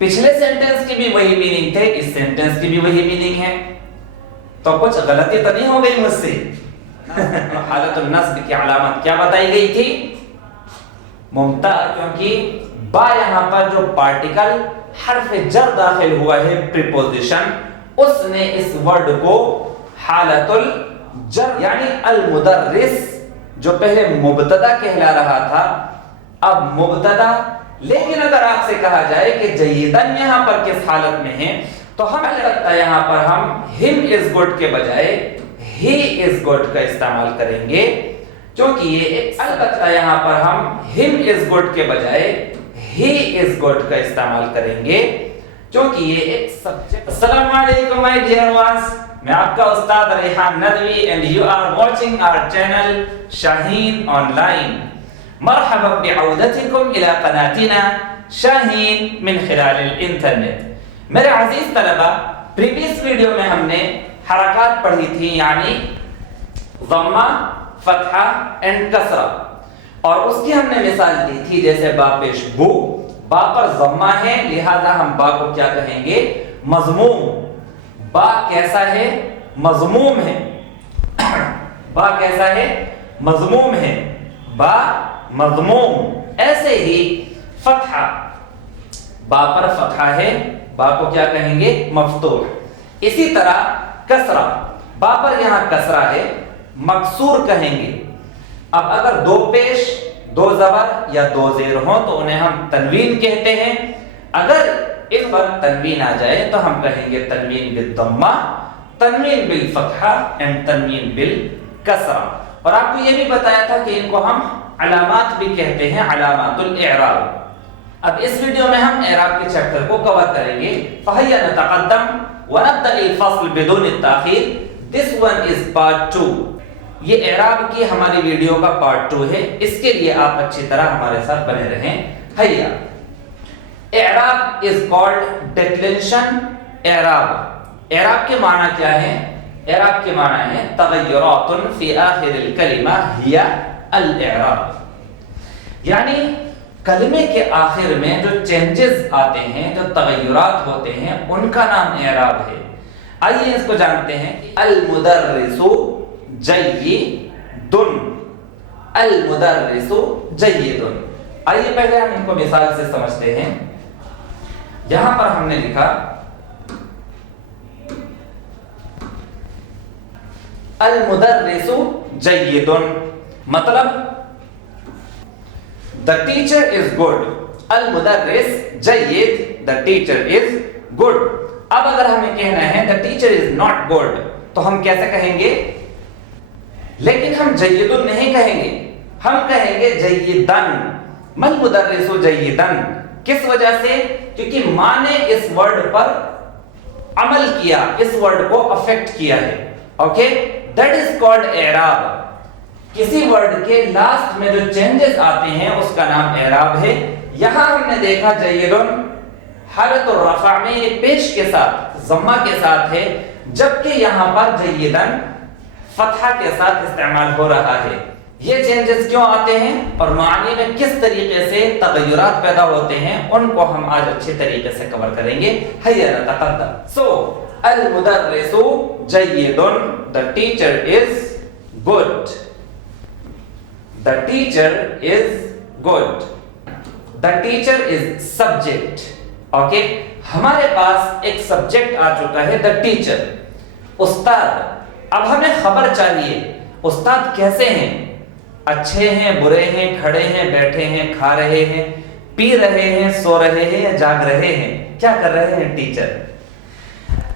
पिछले सेंटेंस की भी वही मीनिंग थे, इस सेंटेंस की भी वही मीनिंग है, तो कुछ गलती तो नहीं हो गई मुझसे? हालतुन नस्ब की अलामत क्या बताई गई थी? मुमता, क्योंकि बा यहाँ पर जो पार्टिकल हर्फ जर दाखिल हुआ है प्रीपोजिशन, उसने इस वर्ड को हालतुल जर यानी अल मुदर्रिस जो पहले मुब्तदा कहला रहा था अब मुब्तदा। लेकिन अगर आपसे कहा जाए कि जय्यदन यहाँ पर किस हालत में है, तो हमें लगता है यहाँ पर हम हिम इज गुड के बजाय ही इज गुड का इस्तेमाल करेंगे, क्योंकि ये एक अलबत्ता यहाँ पर हम हिम इज गुड के बजाय ही इज गुड का इस्तेमाल करेंगे, क्योंकि ये एक सब्जेक्ट। अस्सलाम वालेकुम माय डियर वंस, मैं आपका उस्ताद Rehan Nadvi and you are watching our channel Shaheen online. मरहबा बिअउदतिकुम इला क़नातिना शाहीन मिन खिलालिल इंटरनेट। मेरे अजीज तलबा, प्रीवियस वीडियो में हमने हरकत पढ़ी थी, यानी ज़म्मा, फतहा एंड कसरा, और उसकी हमने मिसाल दी थी जैसे बा पेश बू, बा पर ज़म्मा है लिहाजा हम बा को क्या कहेंगे? मज़मूम। बा कैसा है? मज़मूम है। बा कैसा है? मज़मूम है। बा मज़मूम। ऐसे ही फतहा, बा पर फतहा है, बा को क्या कहेंगे? मफ्तूह। इसी तरह कसरा, बा पर यहां कसरा है, मकसूर कहेंगे। अब अगर दो पेश, दो जबर या दो जेर हो तो उन्हें हम तनवीन कहते हैं। अगर इस पर तनवीन आ जाए तो हम कहेंगे तनवीन बिल दम्मा, तनवीन बिल फतहा एंड तनवीन बिल कसरा। और आपको यह भी बताया था कि इनको हम अलामात भी कहते हैं, अलामातुल इराब। अब इस वीडियो में हम इराब के चैप्टर को कवर करेंगे। फहय्या नतक़द्दम व नब्दअल फ़स्ल बिदून ताख़ीर। This one is part 2। ये इराब की हमारी वीडियो का पार्ट 2 है, इसके लिए आप अच्छी तरह हमारे साथ बने रहें। हय्या। इराब इज कॉल्ड डिक्लेरेशन। इराब, इराब के माना क्या है? इराब के माना है तग़य्युरातुन फ़ी आखिरिल कलिमा हिया अल इराब, यानी कलमे के आखिर में जो चेंजेस आते हैं, जो तग़य्युरात होते हैं, उनका नाम इराब है। आइए इसको जानते हैं। अल मुदर्रिसु जय्यिदुन, अल मुदर्रिसु जय्यिदुन। आइए पहले हम इनको मिसाल से समझते हैं। यहां पर हमने लिखा अल मुदर्रिसु जय्यिदुन, मतलब द टीचर इज गुड। अल मुदर्रिस जय्यिद, द टीचर इज गुड। अब अगर हमें कहना है the teacher is not good, तो हम कैसे कहेंगे? लेकिन हम जय्यिदुन नहीं कहेंगे, हम कहेंगे जय्यिदन। मल मुदर्रिसु जय्यिदन, किस वजह से? क्योंकि मां ने इस वर्ड पर अमल किया, इस वर्ड को अफेक्ट किया है। ओके, दैट इज कॉल्ड इराब। किसी वर्ड के लास्ट में जो चेंजेस आते हैं उसका नाम इराब है। यहां हमने देखा जय्यिदुन हालतुर रफ़ा में ये पेश के साथ, ज़म्मा के साथ है, जबकि यहां पर जय्यिदन फतहा के साथ इस्तेमाल हो रहा है। ये चेंजेस क्यों आते हैं और मानी में किस तरीके से तग़य्युरात पैदा होते हैं, उनको हम आज अच्छे तरीके से कवर करेंगे। हय्या नतक़द्दम। सो अल मुदर्रिसु जय्यिदुन, the teacher is good. The teacher is good. The teacher is subject. Okay, हमारे पास एक सब्जेक्ट आ चुका है द टीचर, उस्ताद। अब हमें खबर चाहिए उस्ताद कैसे हैं? अच्छे हैं, बुरे हैं, खड़े हैं, बैठे हैं, खा रहे हैं, पी रहे हैं, सो रहे हैं या जाग रहे हैं? क्या कर रहे हैं टीचर?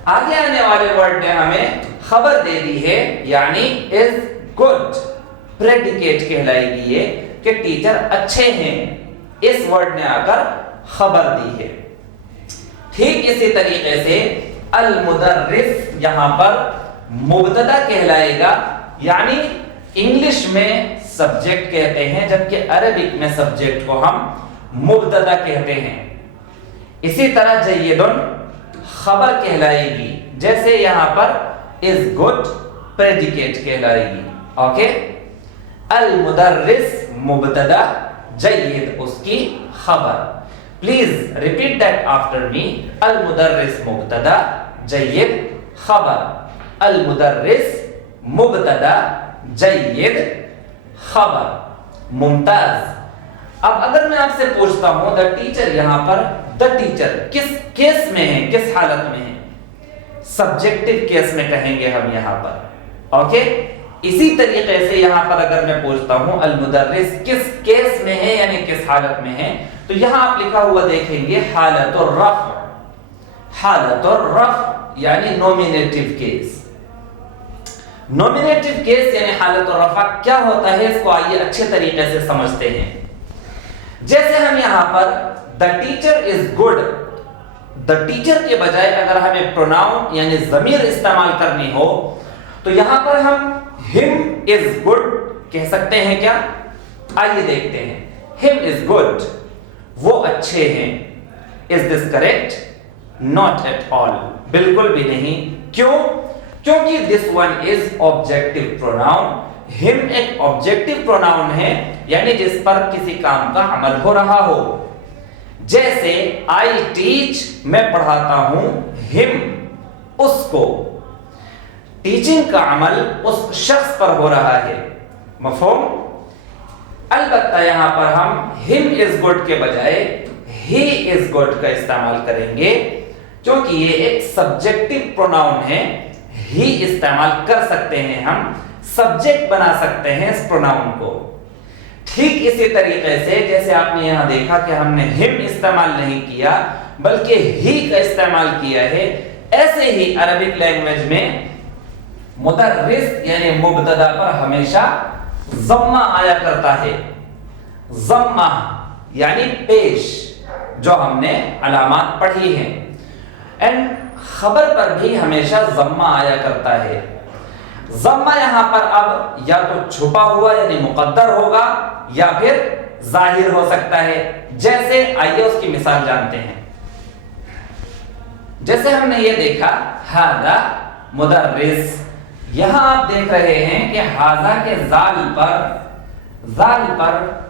आगे आने वाले वर्ड ने हमें खबर दे दी है, यानी इज गुड। प्रेडिकेट कहलाएगी ये कि टीचर अच्छे हैं, इस वर्ड ने आकर खबर दी है। ठीक इसी तरीके से अल मुदर्रिस यहां पर मुब्तदा कहलाएगा, यानी इंग्लिश में सब्जेक्ट कहते हैं, जबकि अरबिक में सब्जेक्ट को हम मुब्तदा कहते हैं। इसी तरह जय्यिदुन खबर कहलाएगी, जैसे यहां पर इज गुड प्रेडिकेट कहलाएगी। ओके, अल मुदर्रिस मुब्तदा, जय्यिद उसकी खबर। Please repeat that after me. अल मुदर्रिस मुब्तदा जय्यद खबर, अल मुदर्रिस मुब्तदा जय्यद खबर, मुमताज। अब अगर मैं आपसे पूछता हूं द टीचर, यहां पर द टीचर किस केस में है, किस हालत में है? सब्जेक्टिव केस में कहेंगे हम यहां पर। ओके, इसी तरीके से यहां पर अगर मैं पूछता हूं अल मुदर्रिस किस केस में है यानी किस हालत में है, तो यहां आप लिखा हुआ देखेंगे हालतुर रफ़। हालतुर रफ़ यानी नॉमिनेटिव केस। नॉमिनेटिव केस यानी हालतुर रफ़ा क्या होता है, इसको आइए अच्छे तरीके से समझते हैं। जैसे हम यहां पर the teacher is good, the teacher के बजाय अगर हमें प्रोनाउन यानी ज़मीर इस्तेमाल करनी हो तो यहां पर हम हिम इज गुड कह सकते हैं क्या? आइए देखते हैं। हिम इज गुड, वो अच्छे हैं। Is this correct? Not at all, बिल्कुल भी नहीं। क्यों? क्योंकि this one is objective pronoun. Him एक ऑब्जेक्टिव प्रोनाउन है यानी जिस पर किसी काम का अमल हो रहा हो। जैसे आई टीच, मैं पढ़ाता हूं, हिम उसको, टीचिंग का अमल उस शख्स पर हो रहा है। मफहूम? अलबत्ता यहां पर हम हिम इज गुड के बजाय ही इज गुड का इस्तेमाल करेंगे क्योंकि ये एक सब्जेक्टिव प्रोनाउन है। ही इस्तेमाल कर सकते हैं, हम सब्जेक्ट बना सकते हैं इस प्रोनाउन को। ठीक इसी तरीके से जैसे आपने यहां देखा कि हमने हिम इस्तेमाल नहीं किया बल्कि ही का इस्तेमाल किया है, ऐसे ही अरबिक लैंग्वेज में मुदर्रिस यानी मुब्तदा पर हमेशा ज़म्मा आया करता है। ज़म्मा यानी पेश, जो हमने अलामात पढ़ी हैं। एंड खबर पर भी हमेशा ज़म्मा आया करता है। ज़म्मा यहां पर अब या तो छुपा हुआ यानी मुक़द्दर होगा या फिर जाहिर हो सकता है। जैसे आइए उसकी मिसाल जानते हैं। जैसे हमने ये देखा हादा मुदर्रिस, यहां आप देख रहे हैं कि हाजा के जाल पर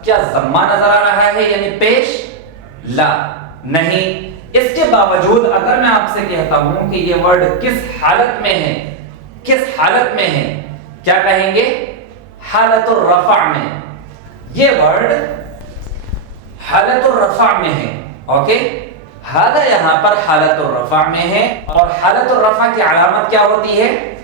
क्या ज़म्मा नजर आ रहा है यानी पेश? ला, नहीं। इसके बावजूद अगर मैं आपसे कहता हूं कि ये वर्ड किस हालत में है, किस हालत में है, क्या कहेंगे? हालतुर रफ़ा में। ये वर्ड हालतुर रफ़ा में है। ओके, हादा यहां पर हालतुर रफ़ा में है और हालतुर रफ़ा की अलामत क्या होती है?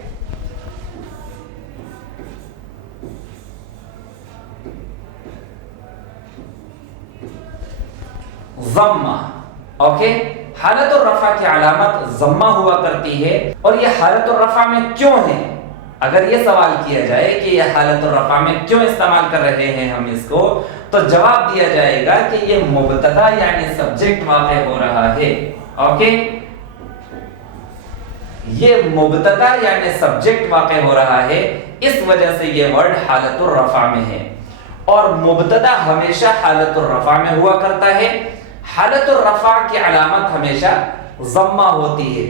ज़म्मा। ओके, हालतुर रफ़ा की अलामत ज़म्मा हुआ करती है। और ये हालतुर रफ़ा में क्यों है? अगर ये सवाल किया जाए कि ये हालतुर रफ़ा में क्यों इस्तेमाल कर रहे हैं हम इसको, तो जवाब दिया जाएगा कि ये मुब्तदा यानी सब्जेक्ट वाक़े हो रहा है। ओके, ये मुब्तदा यानी सब्जेक्ट वाक़े हो रहा है, इस वजह से ये वर्ड हालतुर रफ़ा में है। और मुब्तदा हमेशा हालतुर रफ़ा में हुआ करता है। हालतुर रफ़ा की अलामत हमेशा ज़म्मा होती है,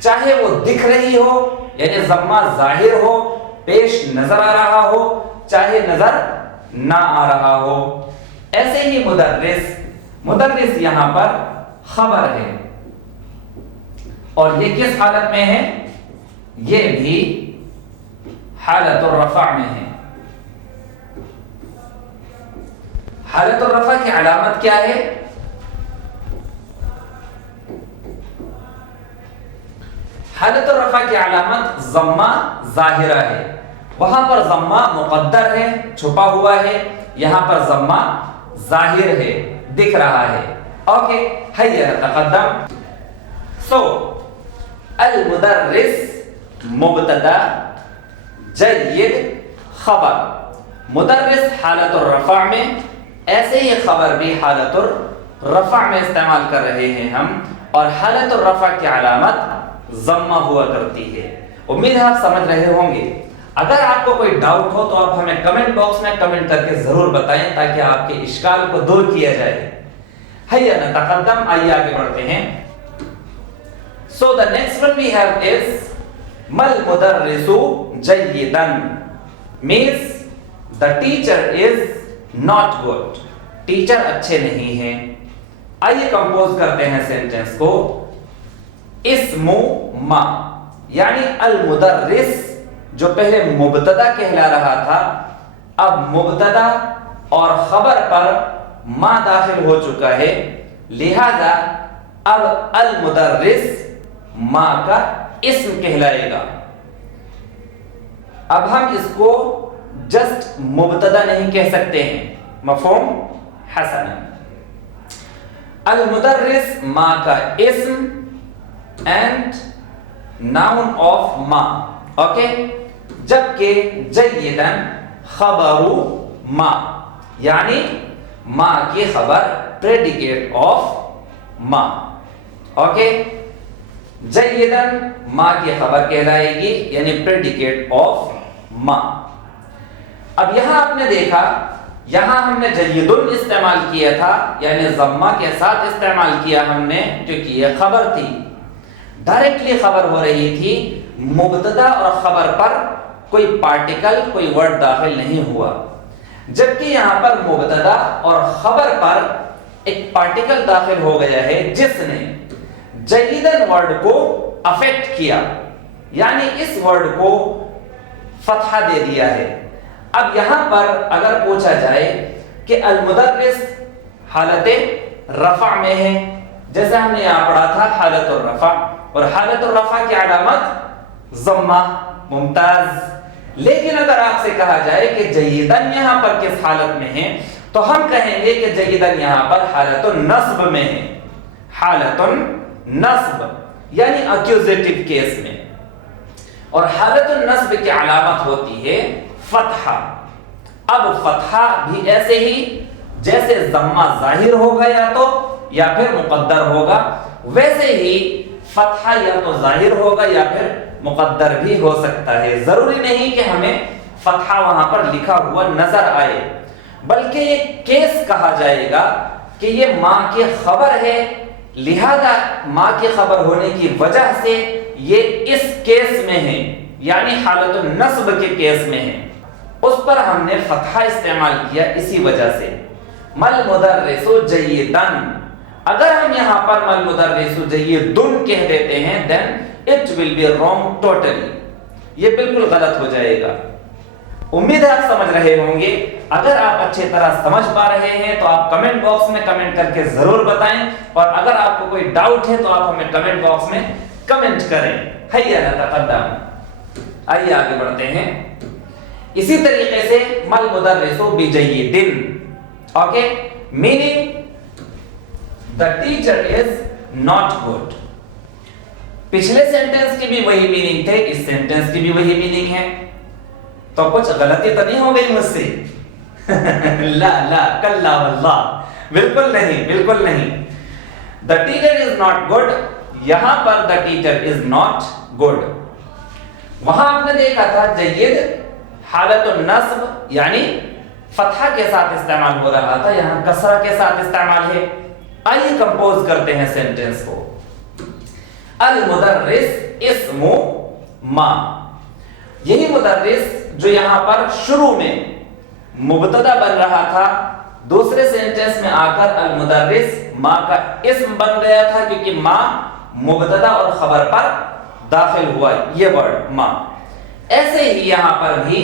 चाहे वो दिख रही हो यानी ज़म्मा जाहिर हो, पेश नजर आ रहा हो, चाहे नजर ना आ रहा हो। ऐसे ही मुदर्रिस यहां पर खबर है और ये किस हालत में है? ये भी हालतुर रफ़ा में है। हालतुर रफ़ा की अलामत क्या है? हालतुर रफ़ा की अलामत ज़म्मा ज़ाहिरा है। वहां पर ज़म्मा मुक़द्दर है, छुपा हुआ है। यहां पर ज़म्मा ज़ाहिर है, दिख रहा है। ओके, हैया तक़द्दम। सो अल मुदर्रिस मुब्तदा जय्यद खबर। मुदर्रिस हालतुर रफ़ा में, ऐसे ही खबर भी हालतुर रफ़ा में इस्तेमाल कर रहे हैं हम। और हालतुर रफ़ा की अलामत ज़म्मा हुआ करती है। उम्मीद है आप समझ रहे होंगे। अगर आपको कोई डाउट हो तो आप हमें कमेंट बॉक्स में कमेंट करके जरूर बताएं ताकि आपके इश्काल को दूर किया जाए। हैया नतक़द्दम, आइए आगे बढ़ते हैं। So the next one we have is मल मुदर्रिसु जय्यदन, means the teacher is not good. Teacher अच्छे नहीं हैं। آئیے کمپوز کرتے ہیں سینٹنس کو. اسم ما یعنی المدرس جو پہلے مبتدا کہلا رہا تھا اب مبتدا اور خبر پر ما داخل ہو چکا ہے, لہذا اب المدرس ما کا اسم کہلائے گا. اب ہم اس کو جسٹ مبتدا نہیں کہہ سکتے ہیں. مفہوم؟ حسنا. المدرس ما کا اسم اینڈ ناؤن آف ما. اوکے, جبکہ جیدن خبر ما یعنی ما کی خبر پریڈیکیٹ آف ما. اوکے, جیدن ما کی خبر کہلائے گی یعنی پریڈیکیٹ آف ما. اب یہاں آپ نے دیکھا یہاں ہم نے جیدن استعمال کیا تھا یعنی ضمہ کے ساتھ استعمال کیا ہم نے کیونکہ یہ خبر تھی, ڈائریکٹلی خبر ہو رہی تھی. مبتدا اور خبر پر کوئی پارٹیکل کوئی ورڈ داخل نہیں ہوا, جبکہ یہاں پر مبتدا اور خبر پر ایک پارٹیکل داخل ہو گیا ہے جس نے جیدن ورڈ کو افیکٹ کیا یعنی اس ورڈ کو فتحہ دے دیا ہے. اب یہاں پر اگر پوچھا جائے کہ المدرس حالت رفع میں ہے, جیسے ہم نے یہاں پڑھا تھا حالت الرفع, اور حالت الرفع کی علامت ضمہ. ممتاز. لیکن اگر آپ سے کہا جائے کہ جیدن یہاں پر کس حالت میں ہے تو ہم کہیں گے کہ جیدن یہاں پر حالت النصب میں ہے. حالت النصب یعنی ایکوزیٹو کیس میں, اور حالت النصب کی علامت ہوتی ہے فتحہ. اب فتحہ بھی ایسے ہی جیسے ضمہ ظاہر ہوگا یا تو یا پھر مقدر ہوگا, ویسے ہی فتحہ یا تو ظاہر ہوگا یا پھر مقدر بھی ہو سکتا ہے. ضروری نہیں کہ ہمیں فتحہ وہاں پر لکھا ہوا نظر آئے, بلکہ یہ کیس کہا جائے گا کہ یہ ماں کی خبر ہے, لہذا ماں کی خبر ہونے کی وجہ سے یہ اس کیس میں ہے یعنی حالت النصب کے کیس میں ہے. اس پر ہم نے فتحہ استعمال کیا اسی وجہ سے. مل مدرس جیدن, اگر ہم یہاں پر مل مدرس جیدن کہہ دیتے ہیں then it will be wrong totally, یہ بالکل غلط ہو جائے گا. امید ہے آپ سمجھ رہے ہوں گے. اگر آپ اچھی طرح سمجھ پا رہے ہیں تو آپ کمنٹ باکس میں کمنٹ کر کے ضرور بتائیں, اور اگر آپ کو کوئی ڈاؤٹ ہے تو آپ ہمیں کمنٹ باکس میں کمنٹ کریں. حیا نتقدم, آئیے آگے بڑھتے ہیں. اسی طریقے سے مل مدرس بجیدن, okay, meaning the teacher is not good. پچھلے سینٹنس کی بھی وہی میننگ تھے, اس سینٹنس کی بھی وہی میننگ ہے, تو کچھ غلطی تو نہیں ہو گئی مجھ سے؟ لا لا کلا واللہ, بالکل نہیں, بالکل نہیں. The teacher is not good, یہاں پر the teacher is not good. وہاں آپ نے دیکھا تھا جید حالت النصب یعنی فتحہ کے ساتھ استعمال ہو رہا تھا, یہاں کسرہ کے ساتھ استعمال ہے. آئیے کمپوز کرتے ہیں سینٹنس کو. المدرس اسم ما, یہی مدرس جو یہاں پر شروع میں مبتدا بن رہا تھا, دوسرے سینٹنس میں آ کر المدرس ما کا اسم بن گیا تھا کیونکہ ما مبتدا اور خبر پر داخل ہوا یہ ورڈ ما. ایسے ہی یہاں پر بھی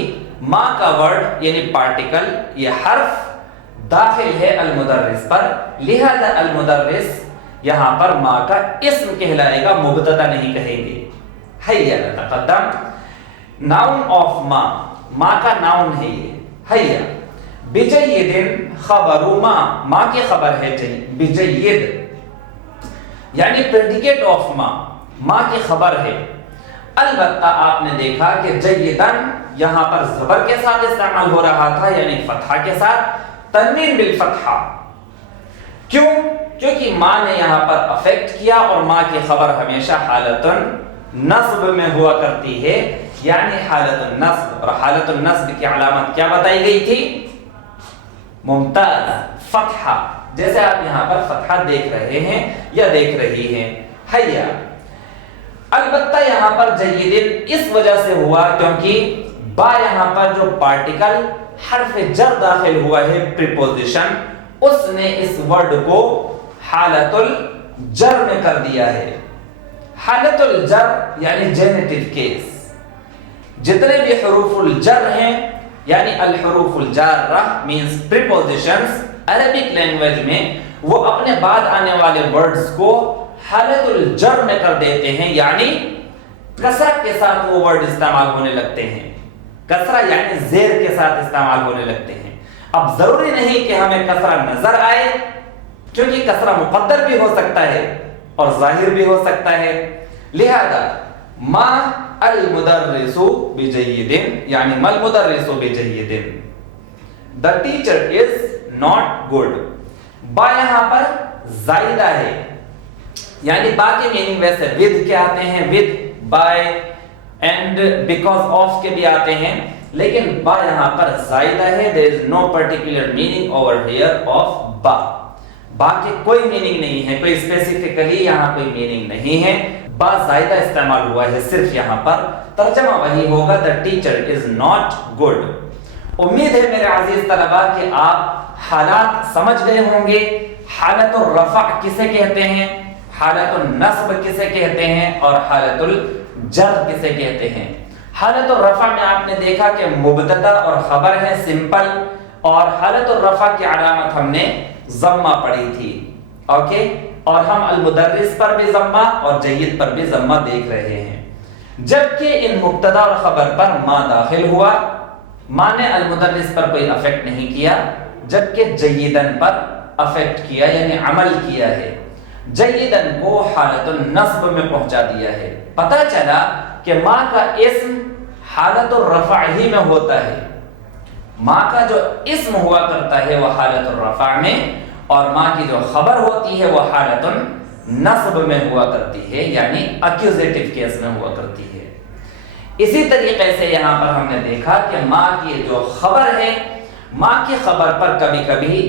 ما کا ورڈ یعنی پارٹیکل, یہ حرف داخل ہے المدرس پر, لہذا المدرس یہاں پر ما کا اسم کہلائے گا, مبتدا نہیں کہیں گے. حیا نتقدم, ناؤن آف ما, ما کا ناؤن ہے یہ. حیا بجیدن خبر ما, ما کی خبر ہے بجید یعنی پریڈیکیٹ آف ما, ما کی خبر ہے. البتہ آپ نے دیکھا کہ جیدن یہاں پر زبر کے ساتھ استعمال ہو رہا تھا یعنی فتحہ کے ساتھ, تنوین بالفتحہ. کیوں؟ کیونکہ ماں نے یہاں پر افیکٹ کیا, اور ماں کی خبر ہمیشہ حالت النصب میں ہوا کرتی ہے یعنی حالت النصب, اور حالت النصب کی علامت کیا بتائی گئی تھی؟ ممتاز, فتحہ. جیسے آپ یہاں پر فتحہ دیکھ رہے ہیں یا دیکھ رہی ہیں. حیا, البتہ یہاں پر جیدن اس وجہ سے ہوا کیونکہ با یہاں پر جو پارٹیکل حرف جر داخل ہوا ہے پریپوزیشن, اس نے اس ورڈ کو حالت الجر میں کر دیا ہے. حالت الجر یعنی جینیٹیو کیس. جتنے بھی حروف الجر ہیں یعنی الحروف الجارہ means prepositions عربک لینگویج میں وہ اپنے بعد آنے والے ورڈز کو حالت الجر میں کر دیتے ہیں, یعنی کسرہ کے ساتھ وہ ورڈ استعمال ہونے لگتے ہیں. کسرہ یعنی زیر کے ساتھ استعمال ہونے لگتے ہیں. اب ضروری نہیں کہ ہمیں کسرہ نظر آئے, کیونکہ کسرہ مقدر بھی ہو سکتا ہے اور ظاہر بھی ہو سکتا ہے. لہذا ما المدرس بجید یعنی ما المدرس بجید, the teacher is not good. با یہاں پر زائدہ ہے, یعنی با کے میننگ ویسے with کے آتے ہیں, with, by and because of کے بھی آتے ہیں, لیکن با یہاں پر زائدہ ہے. there is no particular meaning over here of با. با کے کوئی میننگ نہیں ہے, کوئی اسپیسیفکلی یہاں کوئی میننگ نہیں ہے. با زائدہ استعمال ہوا ہے صرف یہاں پر. ترجمہ وہی ہوگا the teacher is not good. امید ہے میرے عزیز طلباء کہ آپ حالات سمجھ گئے ہوں گے. حالت الرفع کسے کہتے ہیں, حالت النصب کسے کہتے ہیں, اور حالت الجر کسے کہتے ہیں. حالت الرفع میں آپ نے دیکھا کہ مبتدا اور خبر ہے سمپل, اور حالت الرفع کی علامت ہم نے ضمہ پڑھی تھی. اوکے, اور ہم المدرس پر بھی ضمہ اور جید پر بھی ضمہ دیکھ رہے ہیں. جبکہ ان مبتدا اور خبر پر ما داخل ہوا, ما نے المدرس پر کوئی افیکٹ نہیں کیا, جبکہ جیدن پر افیکٹ کیا یعنی عمل کیا ہے. جیدن کو حالت النصب میں پہنچا دیا ہے. پتہ چلا کہ ما کا اسم حالت الرفع ہی میں ہوتا ہے. ما کا جو اسم ہوا کرتا ہے وہ حالت الرفع میں, اور ما کی جو خبر ہوتی ہے وہ حالت النصب میں ہوا کرتی ہے, یعنی ایکوزیٹو کیس میں ہوا کرتی ہے. اسی طریقے سے یہاں پر ہم نے دیکھا کہ ما کی جو خبر ہے, ما کی خبر پر کبھی کبھی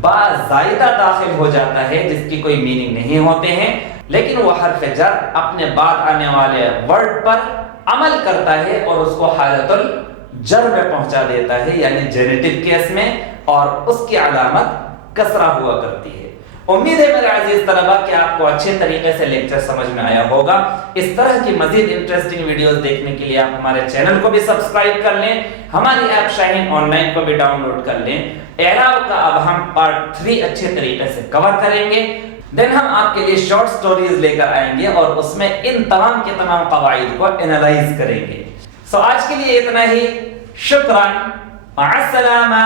با زائدہ داخل ہو جاتا ہے جس کی کوئی میننگ نہیں ہوتے ہیں, لیکن وہ حرف جر اپنے بعد آنے والے ورڈ پر عمل کرتا ہے اور اس کو حالت الجر میں پہنچا دیتا ہے, یعنی جینیٹیو کیس میں, اور اس کی علامت کسرہ ہوا کرتی ہے. امید ہے میرے عزیز طلباء کہ آپ کو اچھے طریقے سے لیکچر سمجھ میں آیا ہوگا. اس طرح کی مزید انٹرسٹنگ ویڈیوز دیکھنے کے لیے آپ ہمارے چینل کو بھی سبسکرائب کر لیں, ہماری ایپ شاہین آن لائن کو بھی ڈاؤن لوڈ کر لیں. اعراب کا اب ہم پارٹ 3 اچھے طریقے سے کور کریں گے. دین ہم آپ کے لیے شارٹ سٹوریز لے کر آئیں گے اور اس میں ان تمام کے تمام قواعد کو انالائز کریں گے. سو آج کے لیے اتنا ہی. شکراً, مع السلامہ.